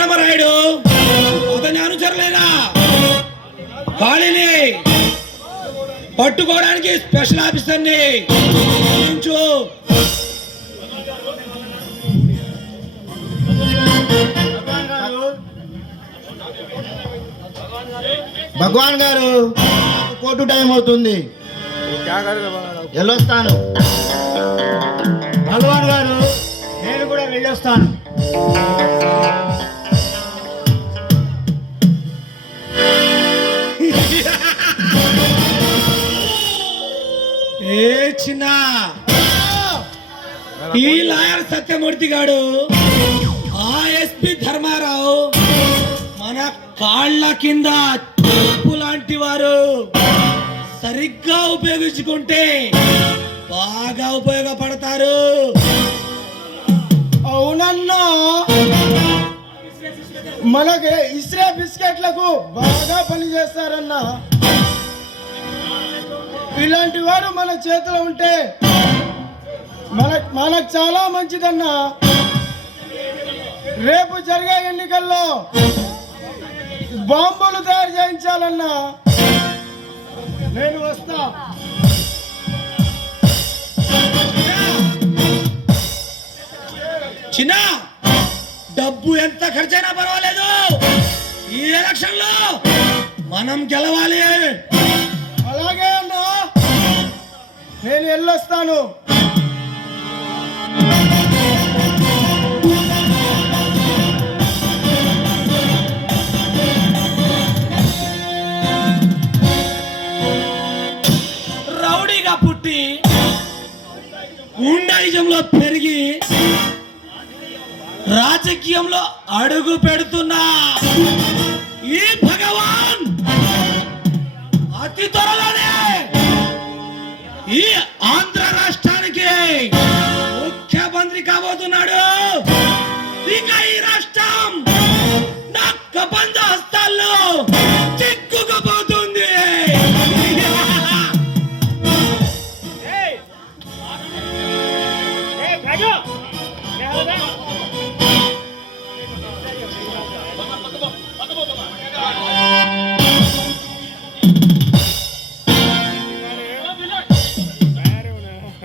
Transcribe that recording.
శ్రీరామరాయుడు అతని అనుచరులైన కాళీని పట్టుకోవడానికి స్పెషల్ ఆఫీసర్ని నియమించు. భగవాన్ గారు కోర్టు టైం అవుతుంది, వెళ్ళొస్తాను. భగవాన్ గారు నేను కూడా వెళ్ళొస్తాను. ఏ చిన్న ఈ లాయర్ సత్యమూర్తి గాడు ఆ ఎస్పీ ధర్మారావు మన కాళ్ళ కింద చెప్పు లాంటి వారు సరిగ్గా ఉపయోగించుకుంటే బాగా ఉపయోగపడతారు. అవునన్నా, మనకి ఇస్రే బిస్కెట్లకు బాగా పని చేస్తారన్నా. ఇలాంటి వారు మన చేతిలో ఉంటే మనకు చాలా మంచిదన్నా. రేపు జరిగే ఎన్నికల్లో బాంబులు తయారు చేయించాలన్నా. నేను వస్తా. చిన్న డబ్బు ఎంత ఖర్చైనా పర్వాలేదు, ఈ ఎలక్షన్ లో మనం గెలవాలి. అలాగే అన్నా, నేను వెళ్ళొస్తాను. రౌడీగా పుట్టి గుండాయిజంలో పెరిగి రాజకీయంలో అడుగు పెడుతున్నా ఈ భగవాన్ అతి త్వరలోనే ఈ ఆంధ్ర రాష్ట్రానికి ముఖ్యమంత్రి కాబోతున్నాడు. ఇక ఈ